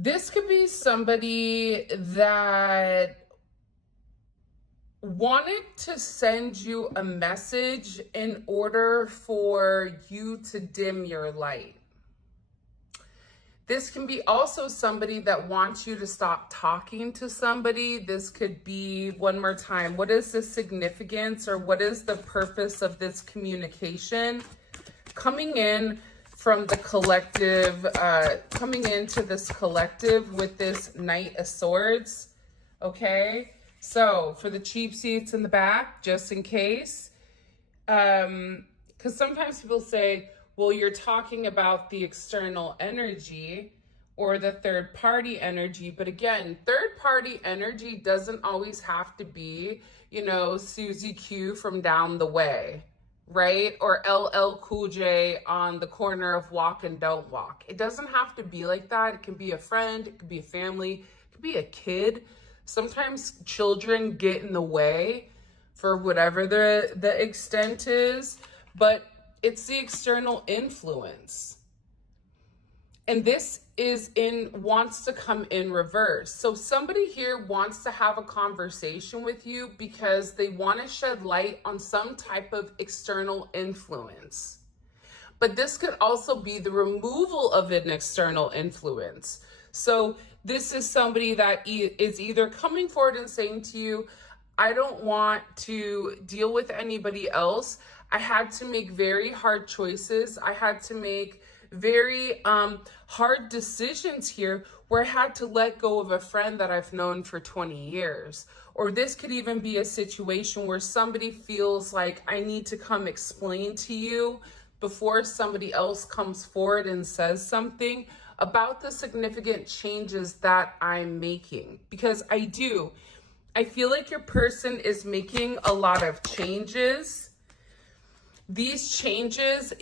This could be somebody that wanted to send you a message in order for you to dim your light. This can be also somebody that wants you to stop talking to somebody. This could be, one more time, what is the significance or what is the purpose of this communication? Coming in from the collective, coming into this collective with this Knight of Swords, okay? So for the cheap seats in the back, just in case, because sometimes people say, well, you're talking about the external energy or the third party energy. But again, third party energy doesn't always have to be, Susie Q from down the way, right? Or LL Cool J on the corner of Walk and Don't Walk. It doesn't have to be like that. It can be a friend, it could be a family, it could be a kid. Sometimes children get in the way for whatever the extent is, but it's the external influence. And this wants to come in reverse. So somebody here wants to have a conversation with you because they want to shed light on some type of external influence. But this could also be the removal of an external influence. So this is somebody that is either coming forward and saying to you, I don't want to deal with anybody else. I had to make very hard choices. I had to make very hard decisions here where I had to let go of a friend that I've known for 20 years. Or this could even be a situation where somebody feels like I need to come explain to you before somebody else comes forward and says something about the significant changes that I'm making. Because I feel like your person is making a lot of changes. These changes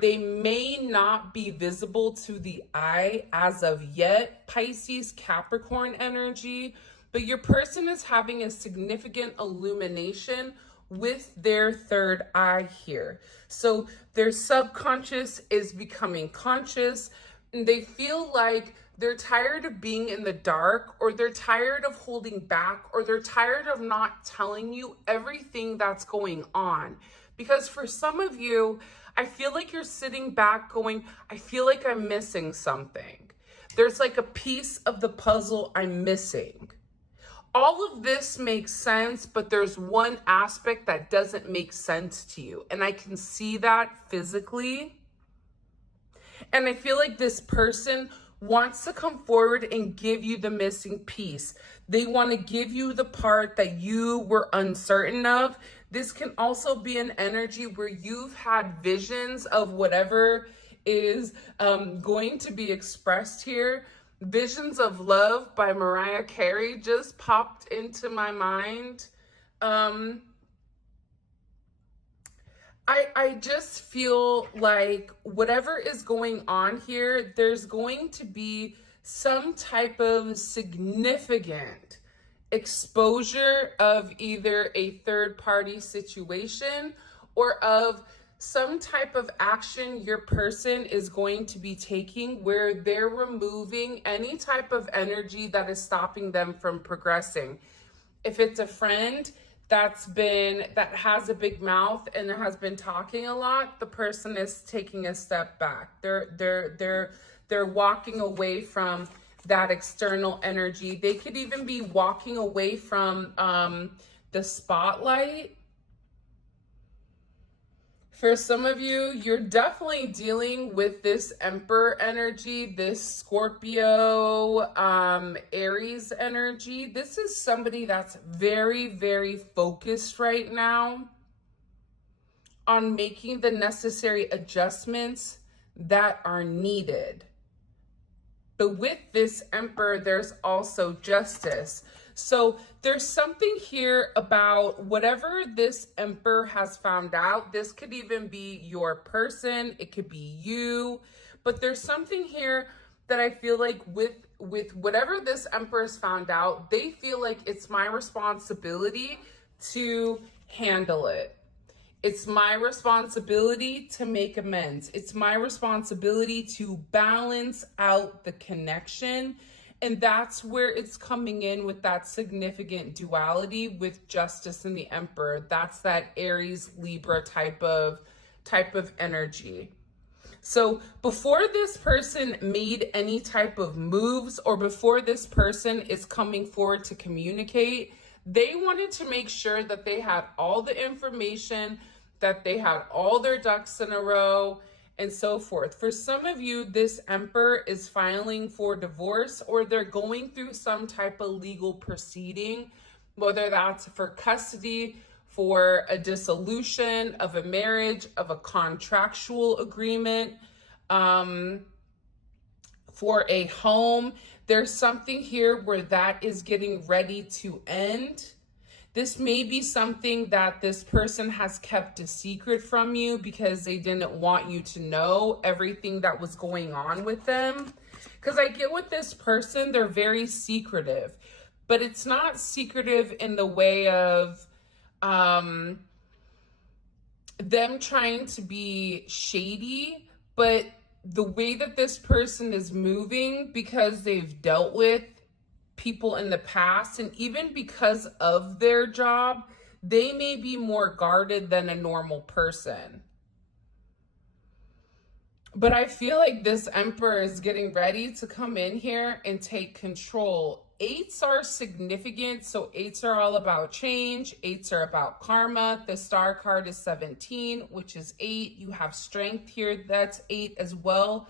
they may not be visible to the eye as of yet, Pisces, Capricorn energy, but your person is having a significant illumination with their third eye here. So their subconscious is becoming conscious, and they feel like they're tired of being in the dark, or they're tired of holding back, or they're tired of not telling you everything that's going on. Because for some of you, I feel like you're sitting back going, I feel like I'm missing something. There's like a piece of the puzzle I'm missing. All of this makes sense, but there's one aspect that doesn't make sense to you. And I can see that physically. And I feel like this person wants to come forward and give you the missing piece. They want to give you the part that you were uncertain of. This can also be an energy where you've had visions of whatever is going to be expressed here. Visions of Love by Mariah Carey just popped into my mind. I just feel like whatever is going on here, there's going to be some type of significant exposure of either a third party situation or of some type of action your person is going to be taking where they're removing any type of energy that is stopping them from progressing. If it's a friend that has a big mouth and has been talking a lot, the person is taking a step back. They're walking away from that external energy. They could even be walking away from the spotlight. For some of you, you're definitely dealing with this Emperor energy, this Scorpio, Aries energy. This is somebody that's very, very focused right now on making the necessary adjustments that are needed. But with this Emperor, there's also justice. So there's something here about whatever this Emperor has found out. This could even be your person. It could be you. But there's something here that I feel like with whatever this Emperor has found out, they feel like it's my responsibility to handle it. It's my responsibility to make amends. It's my responsibility to balance out the connection. And that's where it's coming in with that significant duality with Justice and the Emperor. That's that Aries Libra type of energy. So before this person made any type of moves, or before this person is coming forward to communicate, they wanted to make sure that they had all the information, that they had all their ducks in a row, and so forth. For some of you, this Emperor is filing for divorce, or they're going through some type of legal proceeding, whether that's for custody, for a dissolution of a marriage, of a contractual agreement, for a home. There's something here where that is getting ready to end. This may be something that this person has kept a secret from you because they didn't want you to know everything that was going on with them. Because I get with this person, they're very secretive, but it's not secretive in the way of them trying to be shady, but the way that this person is moving, because they've dealt with people in the past, and even because of their job, they may be more guarded than a normal person. But I feel like this Emperor is getting ready to come in here and take control. Eights are significant, so eights are all about change. Eights are about karma. The star card is 17, which is 8. You have strength here, that's 8 as well.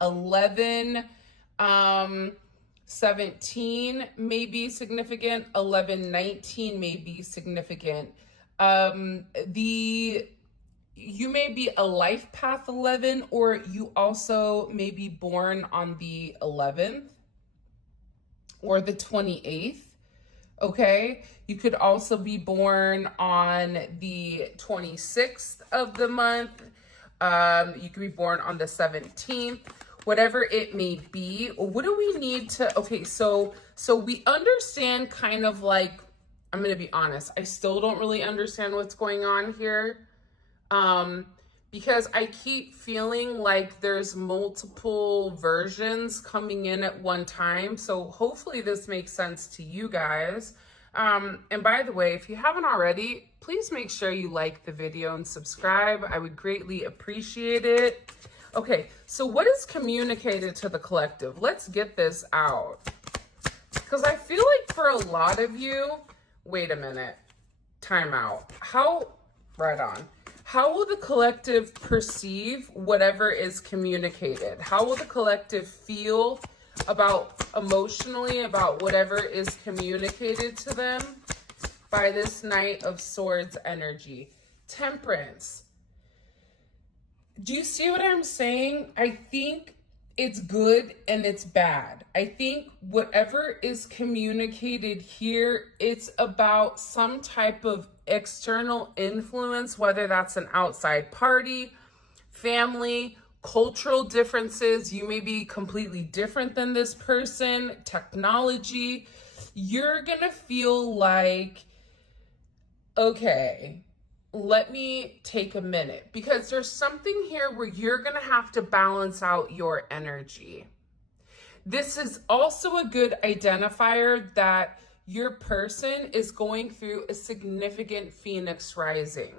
11, 17 may be significant. 11, 19 may be significant. You may be a life path 11, or you also may be born on the 11th or the 28th. Okay, you could also be born on the 26th of the month. You could be born on the 17th, whatever it may be. What do we need to, okay, so we understand kind of like, I'm going to be honest, I still don't really understand what's going on here. Because I keep feeling like there's multiple versions coming in at one time. So hopefully this makes sense to you guys. And by the way, if you haven't already, please make sure you like the video and subscribe. I would greatly appreciate it. Okay, so what is communicated to the collective? Let's get this out. Because I feel like for a lot of you, wait a minute, time out. Right on. How will the collective perceive whatever is communicated? How will the collective feel emotionally about whatever is communicated to them by this Knight of Swords energy? Temperance. Do you see what I'm saying? I think it's good and it's bad. I think whatever is communicated here, it's about some type of external influence, whether that's an outside party, family, cultural differences. You may be completely different than this person, technology. You're gonna feel like, okay, let me take a minute, because there's something here where you're gonna have to balance out your energy. This is also a good identifier that your person is going through a significant Phoenix rising.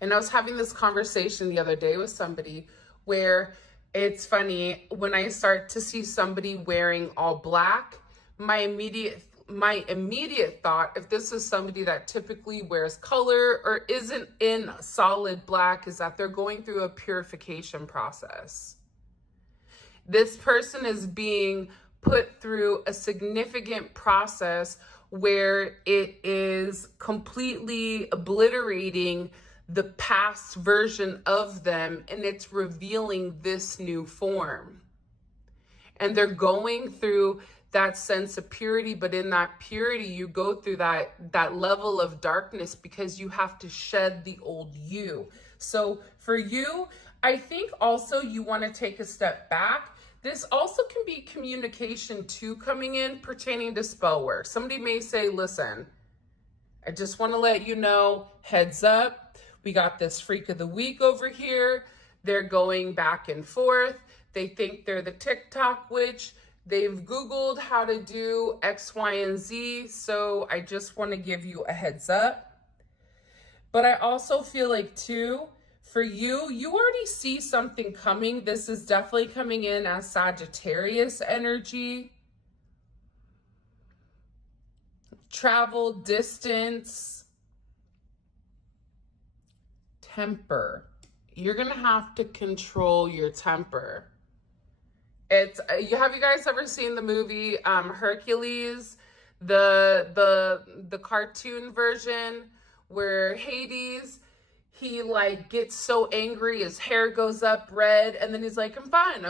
And I was having this conversation the other day with somebody where it's funny, when I start to see somebody wearing all black, my immediate thought, if this is somebody that typically wears color or isn't in solid black, is that they're going through a purification process. This person is being put through a significant process where it is completely obliterating the past version of them, and it's revealing this new form. And they're going through that sense of purity, but in that purity, you go through that level of darkness because you have to shed the old you. So for you, I think also you want to take a step back. This also can be communication too coming in pertaining to spell work. Somebody may say, listen, I just want to let you know, heads up, we got this freak of the week over here. They're going back and forth. They think they're the TikTok witch. They've Googled how to do X, Y, and Z. So I just want to give you a heads up. But I also feel like too, for you, you already see something coming. This is definitely coming in as Sagittarius energy. Travel, distance, temper. You're going to have to control your temper. Have you guys ever seen the movie Hercules, the cartoon version where Hades, he like gets so angry, his hair goes up red, and then he's like, I'm fine,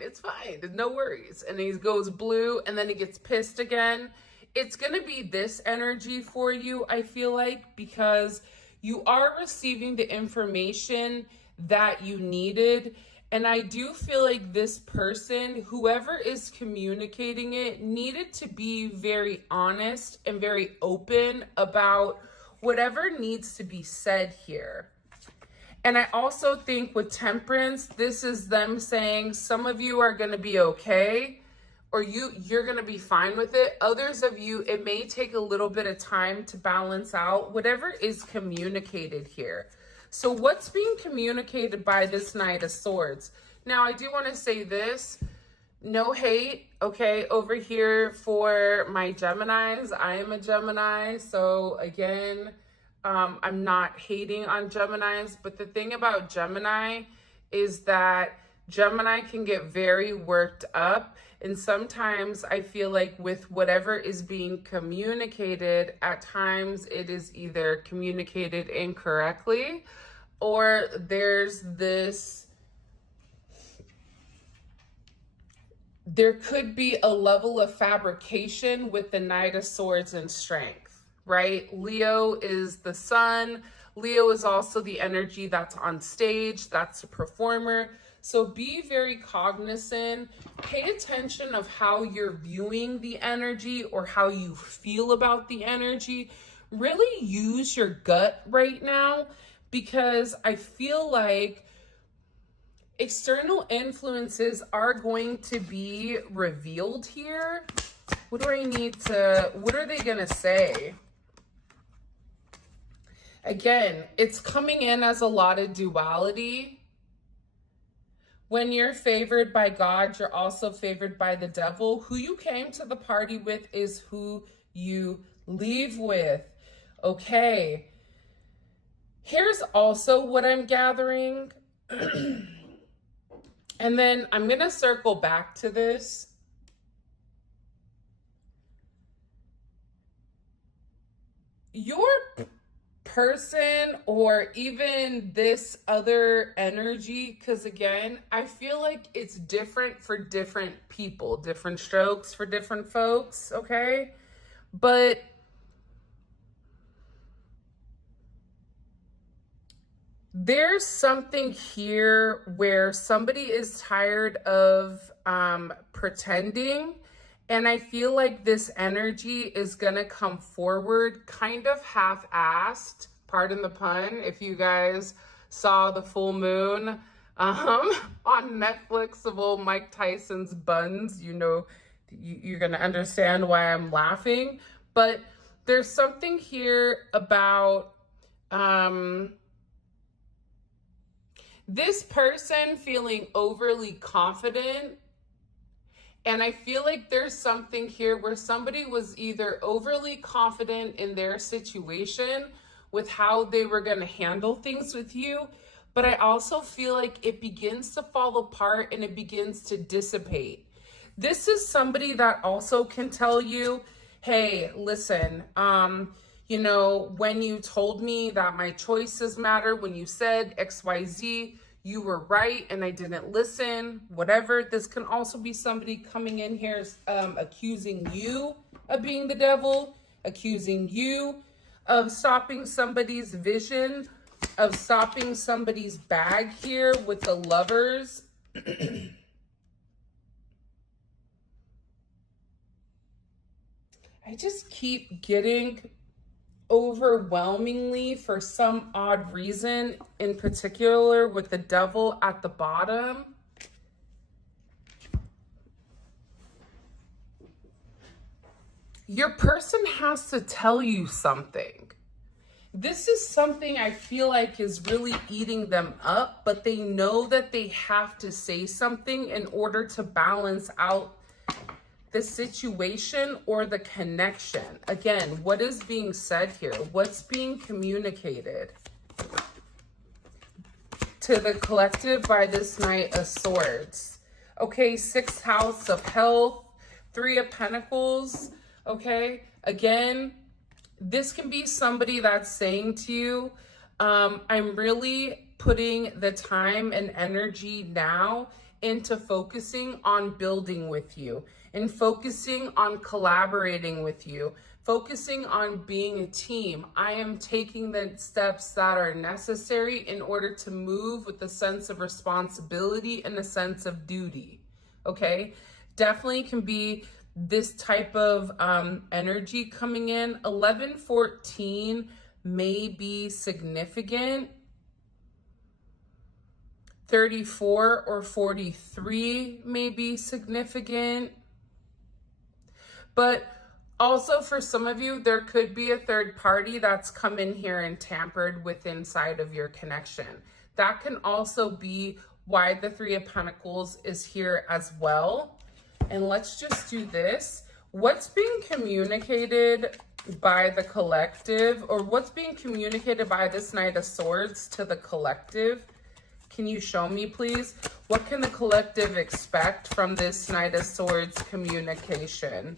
it's fine, no worries. And he goes blue, and then he gets pissed again. It's going to be this energy for you, I feel like, because you are receiving the information that you needed. And I do feel like this person, whoever is communicating it, needed to be very honest and very open about whatever needs to be said here. And I also think with temperance, this is them saying some of you are going to be okay, or you're going to be fine with it. Others of you, it may take a little bit of time to balance out whatever is communicated here. So what's being communicated by this Knight of Swords? Now, I do want to say this. No hate, okay, over here for my Geminis. I am a Gemini. So again, I'm not hating on Geminis. But the thing about Gemini is that Gemini can get very worked up. And sometimes I feel like with whatever is being communicated, at times it is either communicated incorrectly, or there could be a level of fabrication with the Knight of Swords and Strength, right? Leo is the sun. Leo is also the energy that's on stage. That's a performer. So be very cognizant. Pay attention of how you're viewing the energy or how you feel about the energy. Really use your gut right now, because I feel like external influences are going to be revealed here. What are they going to say? Again, it's coming in as a lot of duality. When you're favored by God, you're also favored by the devil. Who you came to the party with is who you leave with. Okay. Here's also what I'm gathering. And then I'm going to circle back to this. Your person, or even this other energy, because again, I feel like it's different for different people, different strokes for different folks, okay? But there's something here where somebody is tired of pretending, and I feel like this energy is gonna come forward kind of half-assed, pardon the pun, if you guys saw the full moon on Netflix of old Mike Tyson's buns, you know, you're gonna understand why I'm laughing. But there's something here about this person feeling overly confident. And I feel like there's something here where somebody was either overly confident in their situation with how they were going to handle things with you, but I also feel like it begins to fall apart and it begins to dissipate. This is somebody that also can tell you, hey, listen, you know, when you told me that my choices matter, when you said XYZ, you were right and I didn't listen, whatever. This can also be somebody coming in here accusing you of being the devil, accusing you of stopping somebody's vision, of stopping somebody's bag here with the Lovers. I just keep getting overwhelmingly, for some odd reason, in particular with the devil at the bottom, your person has to tell you something. This is something I feel like is really eating them up, but they know that they have to say something in order to balance out the situation or the connection. Again, what is being said here? What's being communicated to the collective by this Knight of Swords? Okay, 6th house of health, 3 of Pentacles. Okay, again, this can be somebody that's saying to you, I'm really putting the time and energy now into focusing on building with you and focusing on collaborating with you, focusing on being a team. I am taking the steps that are necessary in order to move with a sense of responsibility and a sense of duty. Okay, definitely can be this type of energy coming in. 11-14 may be significant. 34 or 43 may be significant. But also for some of you, there could be a third party that's come in here and tampered with inside of your connection. That can also be why the 3 of Pentacles is here as well. And let's just do this. What's being communicated by the collective, or what's being communicated by this Knight of Swords to the collective? Can you show me, please? What can the collective expect from this Knight of Swords communication?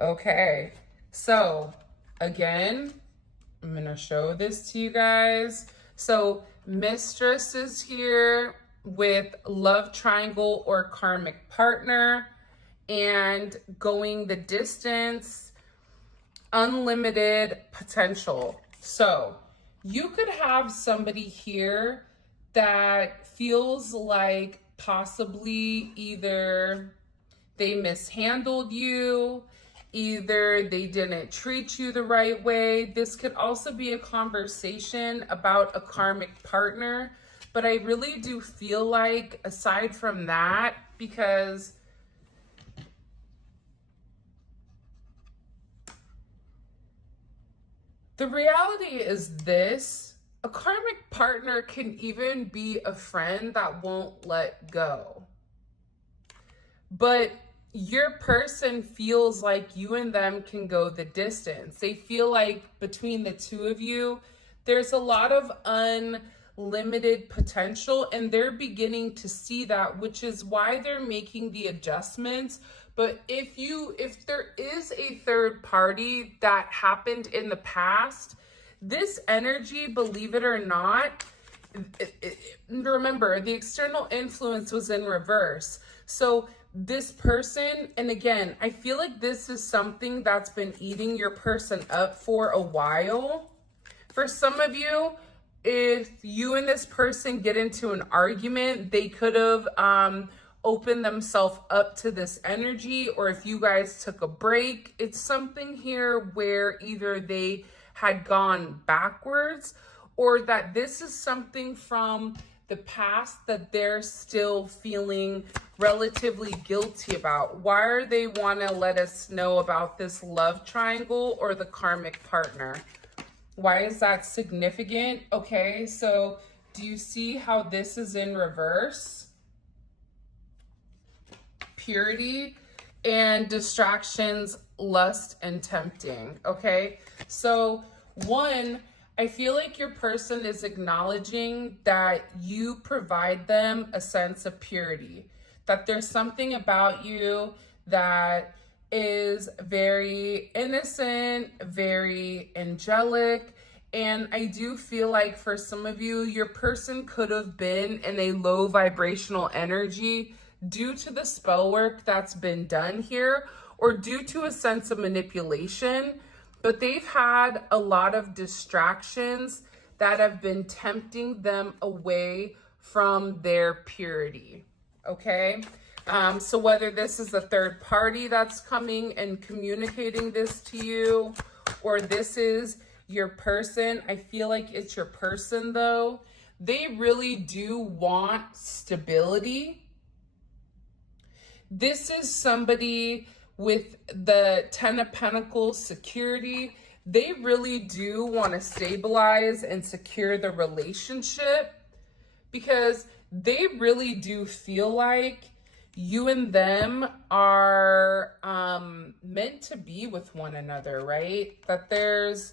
Okay, so again, I'm going to show this to you guys. So Mistress is here with love triangle or karmic partner, and going the distance, unlimited potential. So you could have somebody here that feels like possibly either they mishandled you, either they didn't treat you the right way. This could also be a conversation about a karmic partner. But I really do feel like, aside from that, because the reality is this: a karmic partner can even be a friend that won't let go. But your person feels like you and them can go the distance. They feel like between the two of you, there's a lot of unlimited potential, and they're beginning to see that, which is why they're making the adjustments. But if there is a third party that happened in the past, this energy, believe it or not, remember, the external influence was in reverse. So this person, and again, I feel like this is something that's been eating your person up for a while. For some of you, if you and this person get into an argument, they could have opened themselves up to this energy, or if you guys took a break, it's something here where either they had gone backwards, or that this is something from the past that they're still feeling relatively guilty about. Why are they want to let us know about this love triangle or the karmic partner? Why is that significant? Okay, so do you see how this is in reverse? Purity and distractions, lust, and tempting. Okay, so one, I feel like your person is acknowledging that you provide them a sense of purity, that there's something about you that is very innocent, very angelic. And I do feel like for some of you, your person could have been in a low vibrational energy due to the spell work that's been done here, or due to a sense of manipulation. But they've had a lot of distractions that have been tempting them away from their purity, okay? So whether this is a third party that's coming and communicating this to you, or this is your person. I feel like it's your person though. They really do want stability. This is somebody with the 10 of Pentacles, security. They really do want to stabilize and secure the relationship because they really do feel like you and them are meant to be with one another, right? That there's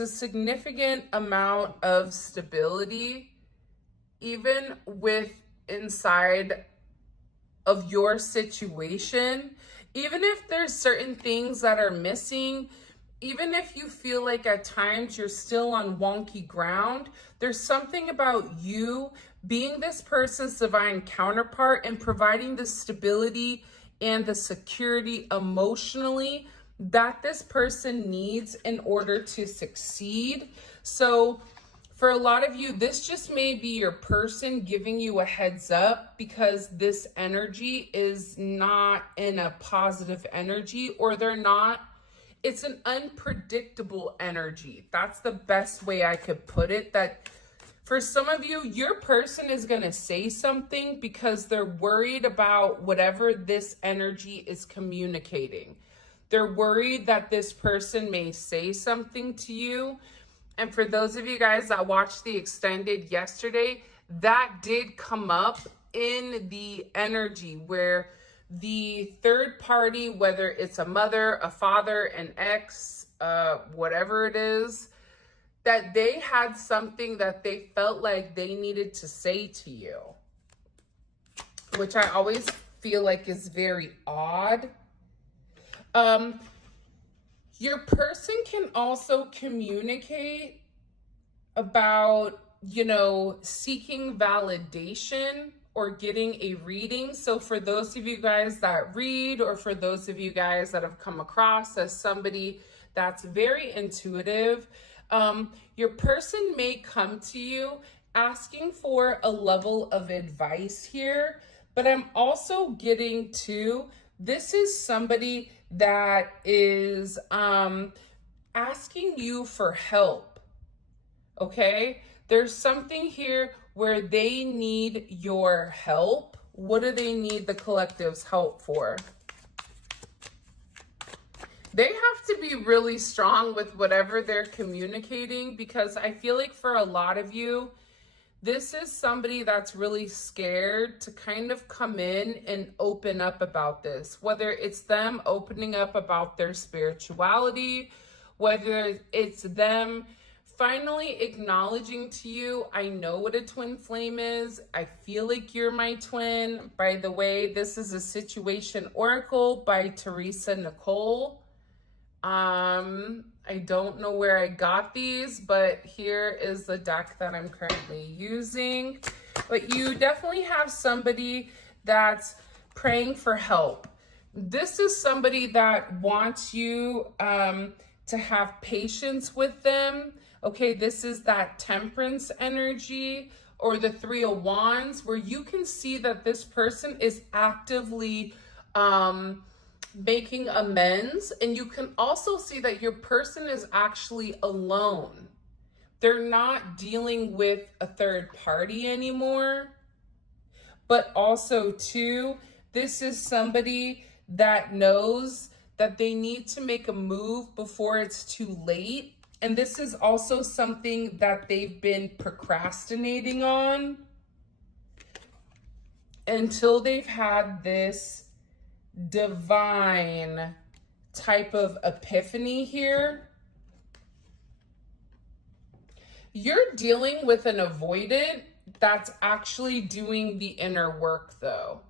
a significant amount of stability, even with inside of your situation. Even if there's certain things that are missing, even if you feel like at times you're still on wonky ground, there's something about you being this person's divine counterpart and providing the stability and the security emotionally that this person needs in order to succeed. So for a lot of you, this just may be your person giving you a heads up because this energy is not in a positive energy, or it's an unpredictable energy. That's the best way I could put it. That for some of you, your person is going to say something because they're worried about whatever this energy is communicating. They're worried that this person may say something to you. And for those of you guys that watched the extended yesterday, that did come up in the energy where the third party, whether it's a mother, a father, an ex, whatever it is, that they had something that they felt like they needed to say to you, which I always feel like is very odd. Your person can also communicate about, seeking validation or getting a reading. So for those of you guys that read, or for those of you guys that have come across as somebody that's very intuitive, your person may come to you asking for a level of advice here. But I'm also getting to, this is somebody that is asking you for help, okay? There's something here where they need your help. What do they need the collective's help for? They have to be really strong with whatever they're communicating, because I feel like for a lot of you, this is somebody that's really scared to kind of come in and open up about this, whether it's them opening up about their spirituality, whether it's them finally acknowledging to you, I know what a twin flame is. I feel like you're my twin. By the way, this is a situation oracle by Teresa Nicole. I don't know where I got these, but here is the deck that I'm currently using. But you definitely have somebody that's praying for help. This is somebody that wants you to have patience with them. Okay, this is that Temperance energy, or the Three of Wands, where you can see that this person is actively making amends, and you can also see that your person is actually alone. They're not dealing with a third party anymore. But also too, this is somebody that knows that they need to make a move before it's too late. And this is also something that they've been procrastinating on until they've had this divine type of epiphany here. You're dealing with an avoidant that's actually doing the inner work though.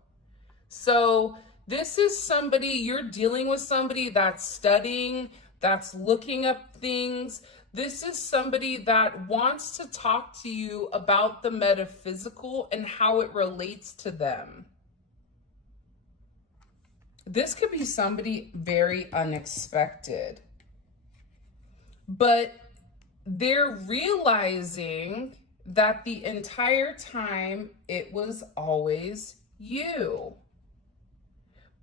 So this is somebody, you're dealing with somebody that's studying, that's looking up things. This is somebody that wants to talk to you about the metaphysical and how it relates to them. This could be somebody very unexpected, but they're realizing that the entire time it was always you.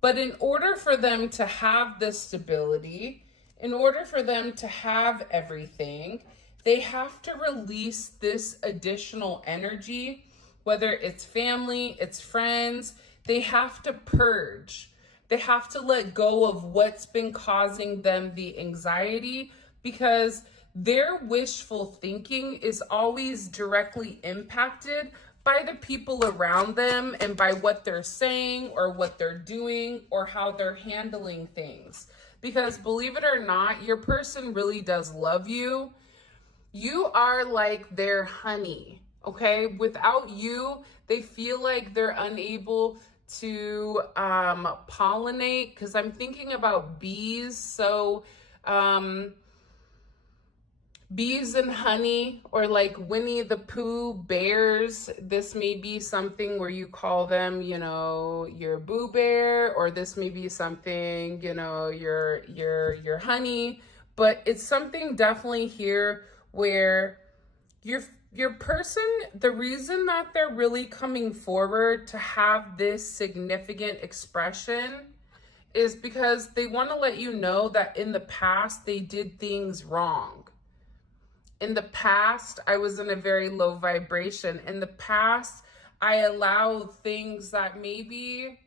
But in order for them to have this stability, in order for them to have everything, they have to release this additional energy, whether it's family, it's friends. They have to purge. They have to let go of what's been causing them the anxiety, because their wishful thinking is always directly impacted by the people around them and by what they're saying or what they're doing or how they're handling things. Because believe it or not, your person really does love you. You are like their honey, okay? Without you, they feel like they're unable to pollinate, because I'm thinking about bees. So bees and honey, or like Winnie the Pooh bears. This may be something where you call them, you know, your boo bear, or this may be something, you know, your honey. But it's something definitely here where your person, the reason that they're really coming forward to have this significant expression is because they want to let you know that in the past they did things wrong. In the past, I was in a very low vibration. In the past, I allowed things that maybe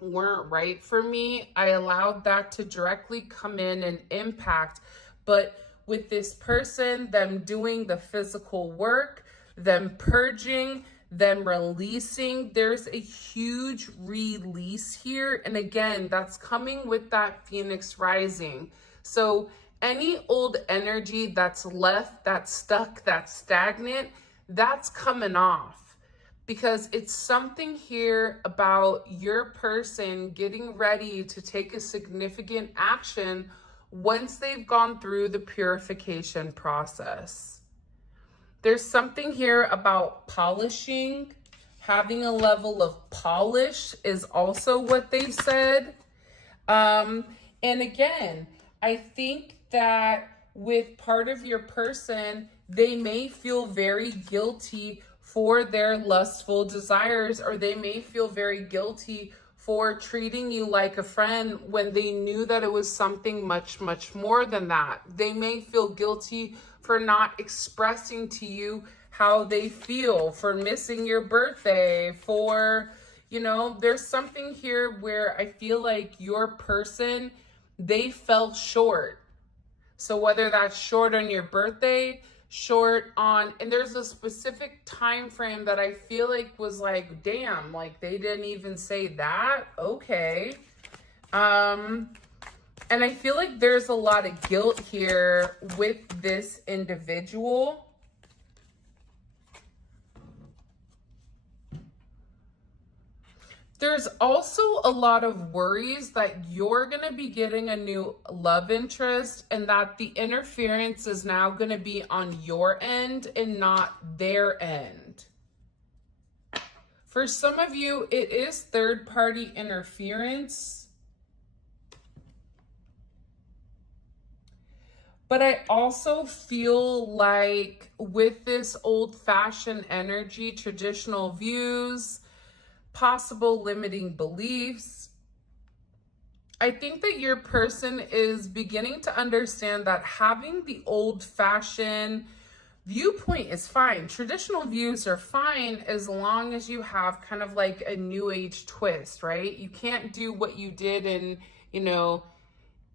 weren't right for me. I allowed that to directly come in and impact. But with this person, them doing the physical work, them purging, them releasing, there's a huge release here. And again, that's coming with that Phoenix rising. So any old energy that's left, that's stuck, that's stagnant, that's coming off, because it's something here about your person getting ready to take a significant action once they've gone through the purification process. There's something here about polishing. Having a level of polish is also what they said. And again, I think that with part of your person, they may feel very guilty for their lustful desires, or they may feel very guilty for treating you like a friend when they knew that it was something much, much more than that. They may feel guilty for not expressing to you how they feel, for missing your birthday, for, you know, there's something here where I feel like your person, they fell short. So whether that's short on your birthday, short on, and there's a specific time frame that I feel like was like, damn, like they didn't even say that. Okay. And I feel like there's a lot of guilt here with this individual. There's also a lot of worries that you're going to be getting a new love interest, and that the interference is now going to be on your end and not their end. For some of you, it is third-party interference. But I also feel like with this old-fashioned energy, traditional views, possible limiting beliefs, I think that your person is beginning to understand that having the old-fashioned viewpoint is fine. Traditional views are fine as long as you have kind of like a new age twist, right? You can't do what you did in, you know,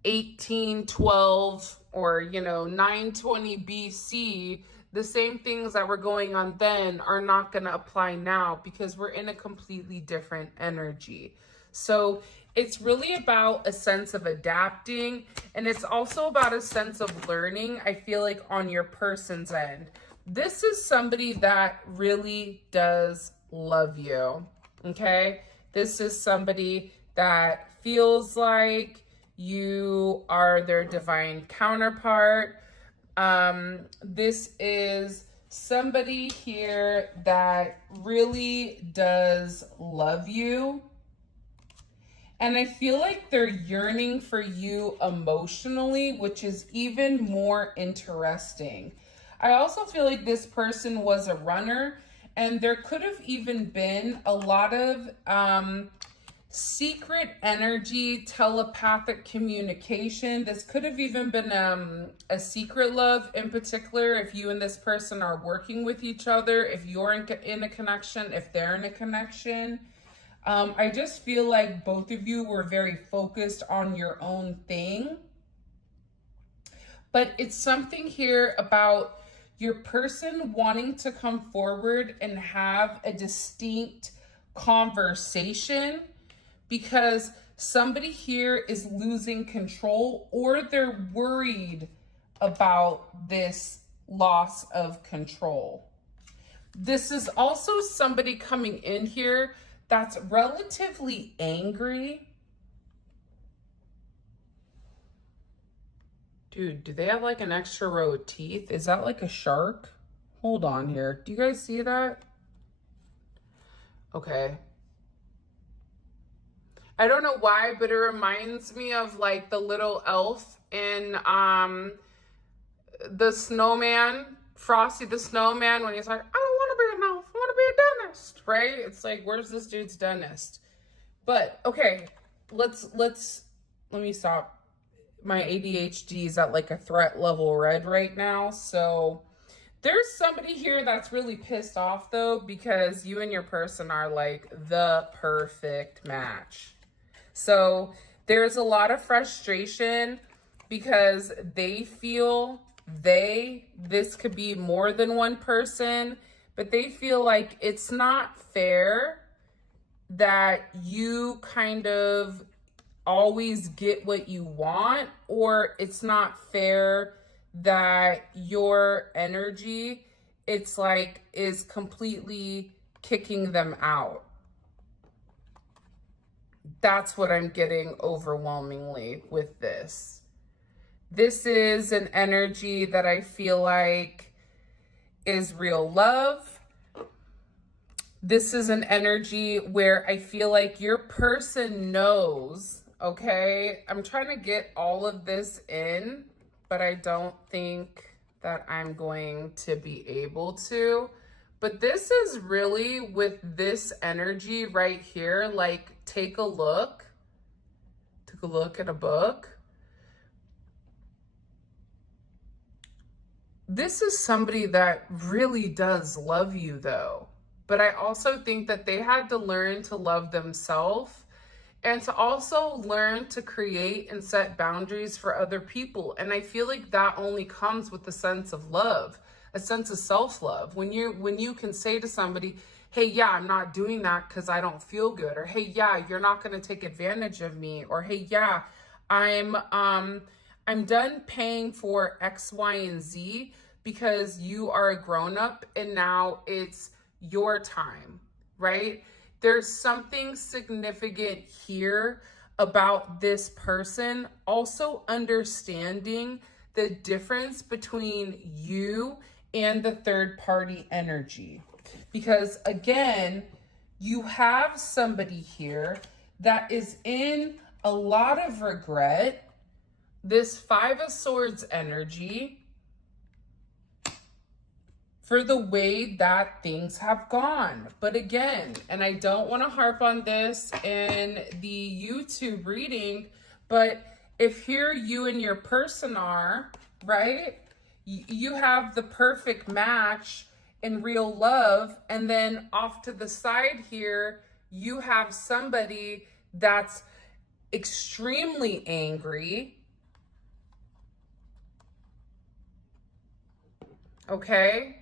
1812 or, you know, 920 BC. The same things that were going on then are not going to apply now, because we're in a completely different energy. So it's really about a sense of adapting, and it's also about a sense of learning, I feel like, on your person's end. This is somebody that really does love you, okay? This is somebody that feels like you are their divine counterpart. This is somebody here that really does love you. And I feel like they're yearning for you emotionally, which is even more interesting. I also feel like this person was a runner, and there could have even been a lot of secret energy, telepathic communication. This could have even been a secret love in particular, if you and this person are working with each other, if you're in a connection, if they're in a connection. I just feel like both of you were very focused on your own thing. But it's something here about your person wanting to come forward and have a distinct conversation, because somebody here is losing control, or they're worried about this loss of control. This is also somebody coming in here that's relatively angry. Dude, do they have like an extra row of teeth? Is that like a shark? Hold on here. Do you guys see that? Okay. I don't know why, but it reminds me of like the little elf in the snowman, Frosty the Snowman, when he's like, I don't want to be an elf, I want to be a dentist, right? It's like, where's this dude's dentist? But okay, let me stop. My ADHD is at like a threat level red right now. So there's somebody here that's really pissed off though, because you and your person are like the perfect match. So there's a lot of frustration because they feel this could be more than one person, but they feel like it's not fair that you kind of always get what you want, or it's not fair that your energy, it's like, is completely kicking them out. That's what I'm getting overwhelmingly with this. This is an energy that I feel like is real love. This is an energy where I feel like your person knows, okay? I'm trying to get all of this in, but I don't think that I'm going to be able to. But this is really, with this energy right here, like, take a look at a book. This is somebody that really does love you though. But I also think that they had to learn to love themselves, and to also learn to create and set boundaries for other people. And I feel like that only comes with a sense of love, a sense of self-love. When you can say to somebody, hey, yeah, I'm not doing that because I don't feel good. Or, hey, yeah, you're not going to take advantage of me. Or, hey, yeah, I'm done paying for X, Y, and Z because you are a grown-up and now it's your time, right? There's something significant here about this person also understanding the difference between you and the third party energy. Because again, you have somebody here that is in a lot of regret. This Five of Swords energy, for the way that things have gone. But again, and I don't want to harp on this in the YouTube reading, but if here you and your person are, right, you have the perfect match in real love, and then off to the side here, you have somebody that's extremely angry, okay?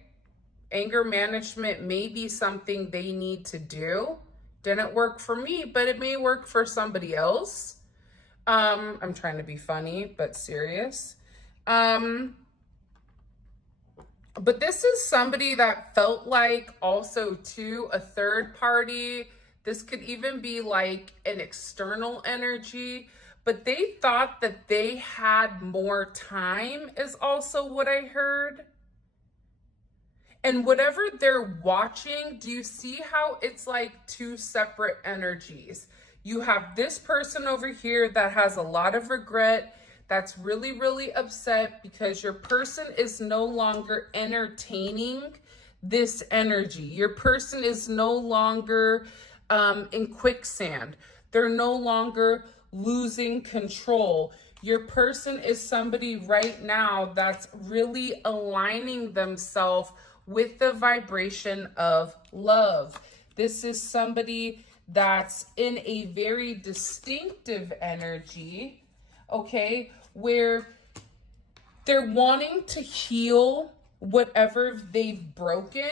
Anger management may be something they need to do. Didn't work for me, but it may work for somebody else. I'm trying to be funny, but serious. But this is somebody that felt like also too a third party. This could even be like an external energy, but they thought that they had more time is also what I heard. And whatever they're watching, do you see how it's like two separate energies? You have this person over here that has a lot of regret, that's really, really upset because your person is no longer entertaining this energy. Your person is no longer in quicksand. They're no longer losing control. Your person is somebody right now that's really aligning themselves with the vibration of love. This is somebody that's in a very distinctive energy, okay, where they're wanting to heal whatever they've broken.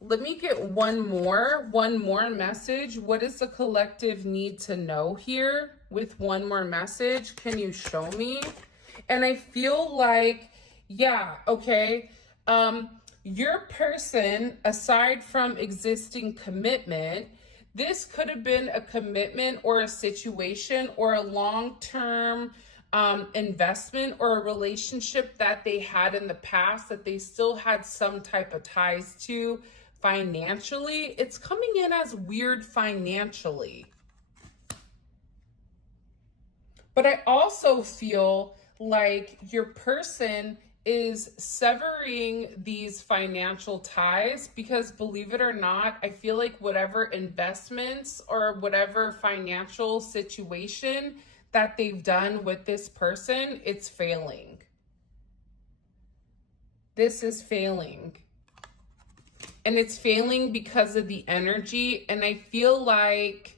Let me get one more message. What does the collective need to know here with one more message? Can you show me? And I feel like, yeah, okay. Your person, aside from existing commitment, this could have been a commitment or a situation or a long-term investment or a relationship that they had in the past that they still had some type of ties to financially. It's coming in as weird financially. But I also feel like your person is severing these financial ties because, believe it or not, I feel like whatever investments or whatever financial situation that they've done with this person, it's failing. This is failing. And it's failing because of the energy. And I feel like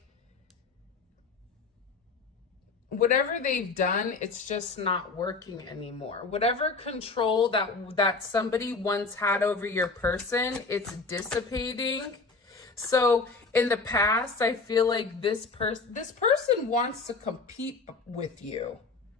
whatever they've done, it's just not working anymore. Whatever control that somebody once had over your person, it's dissipating. So in the past, I feel like this person wants to compete with you.